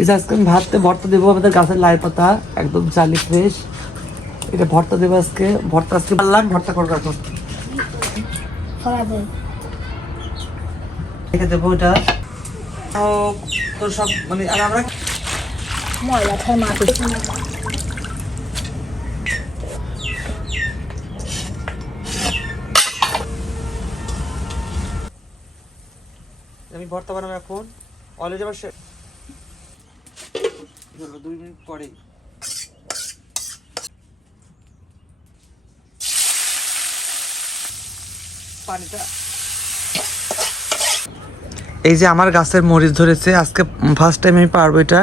এই যে আজকে আমি ভাততে ভর্তা দেবো, আমাদের গাছের লাই পাতা একদম জালি ফ্রেশ। এটা ভর্তা দেবো আজকে, ভর্তা আজকে বললাম ভর্তা করবো এখন। রেখে দেবো এটা তোর সব মানে। আর আমরা ময়লা খায় মাটি। আমি ভর্তা বানাবো এখন। অলরেডি আমার 2 মিনিট পরেই পানিটা। এই যে আমার গাছের মরিচ ধরেছে আজকে ফার্স্ট টাইম আমি পারবো এটা,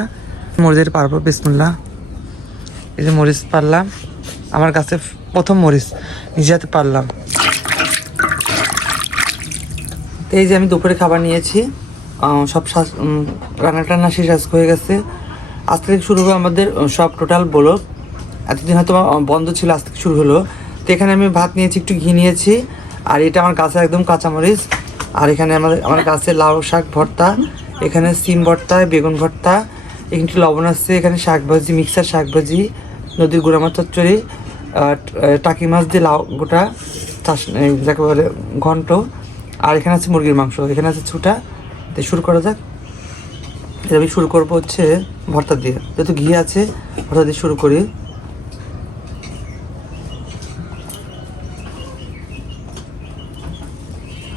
মরিচের পারবো। বিসমিল্লাহ। এই যে মরিচ পারলাম, আমার গাছে প্রথম মরিচ নিজে হাতে পারলাম। এই যে আমি দুপুরে খাবার নিয়েছি, সব রান্না টান্না শেষ আজকে হয়ে গেছে। আজ থেকে শুরু হলো আমাদের সব টোটাল ব্লগ। এতদিন হয়তো বন্ধ ছিল, আজ থেকে শুরু হলো। তো এখানে আমি ভাত নিয়েছি, একটু ঘি নিয়েছি, আর এটা আমার গাছের একদম কাঁচামরিচ। আর এখানে আমার গাছের লাউ শাক ভর্তা, এখানে সিম ভর্তা, বেগুন ভর্তা, এখানে একটু লবণ আছে, এখানে শাক ভাজি, মিক্সার শাক ভাজি, নদীর গুঁড়া মাছ চচ্চড়ি, টাকি মাছ দিয়ে লাউ গোটা চাষ যাকে বলে ঘন্ট, আর এখানে আছে মুরগির মাংস, এখানে আছে ছুটা। তো শুরু করা যাক। আমি শুরু করবো হচ্ছে ভর্তা দিয়ে, যেহেতু ঘি আছে ভর্তা দিয়ে শুরু করি।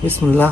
বিসমিল্লাহ।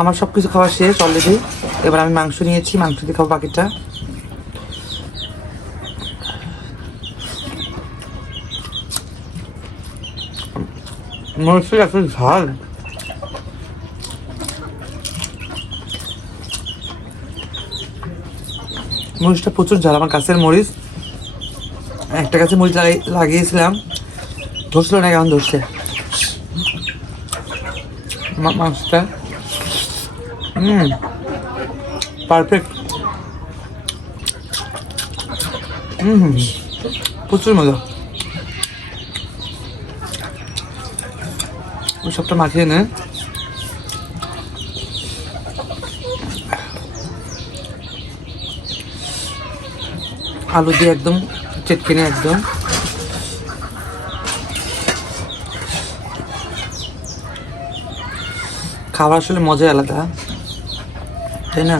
আমার সব কিছু খাওয়া শেষ অলরেডি। এবার আমি মাংস নিয়েছি, মাংস দিয়ে খাবো বাকিটা। মরিচের এত ঝাল, মরিচটা প্রচুর ঝাল, আমার গাছের মরিচ। একটা গাছে মরিচ লাগিয়েছিলাম, ধরছিল না, কেমন ধরছে মাংসটা। পারফেক্ট। প্রচুর মজা। ওই সবটা মাখিয়ে নে। আলু দিয়ে একদম চেটকে নে একদম। খাবার আসলে মজাই আলাদা, তাই না?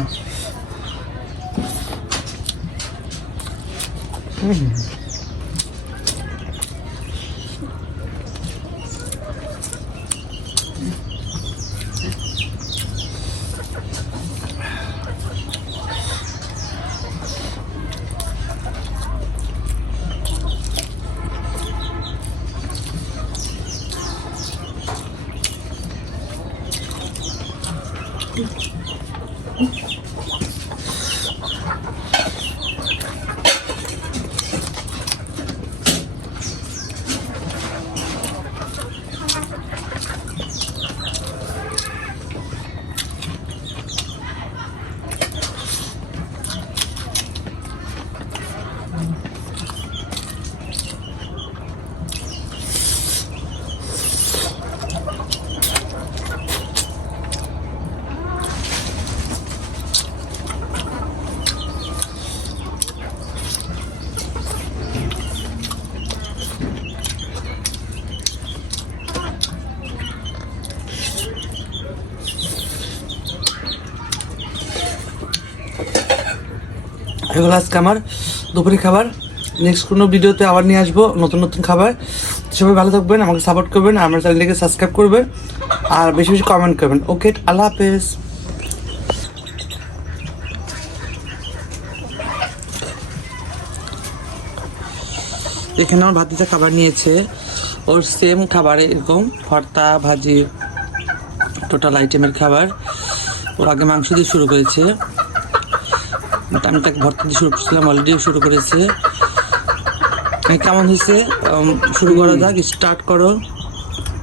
এগুলো আজকে আমার দুপুরে খাবার। নেক্সট কোনো ভিডিওতে আবার নিয়ে আসবো নতুন নতুন খাবার। সবাই ভালো থাকবেন, আমাকে সাপোর্ট করবেন, আমার চ্যানেলটিকে সাবস্ক্রাইব করবেন, আর বেশি বেশি কমেন্ট করবেন। ওকে, আল্লাহ হাফেজ। এখানে আমার ভাতিজা খাবার নিয়েছে, ওর সেম খাবার এরকম ভর্তা ভাজি টোটাল আইটেমের খাবার। ওর আগে মাংস দিয়ে শুরু করেছে, আমি তাকে ভর্তা দিয়ে শুরু করছিলাম, অলরেডি শুরু করেছে। কেমন হয়েছে শুরু করা যাক, স্টার্ট করো।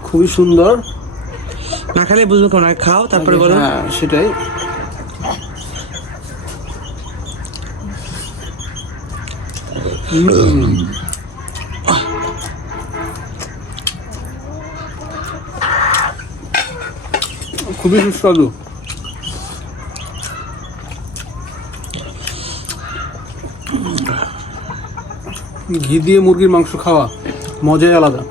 খুবই সুন্দর। না খালি বুঝবে কোন, খাও তারপরে বলো। হ্যাঁ, সেটাই। খুবই সুস্বাদু। ঘি দিয়ে মুরগির মাংস খাওয়া মজাই আলাদা।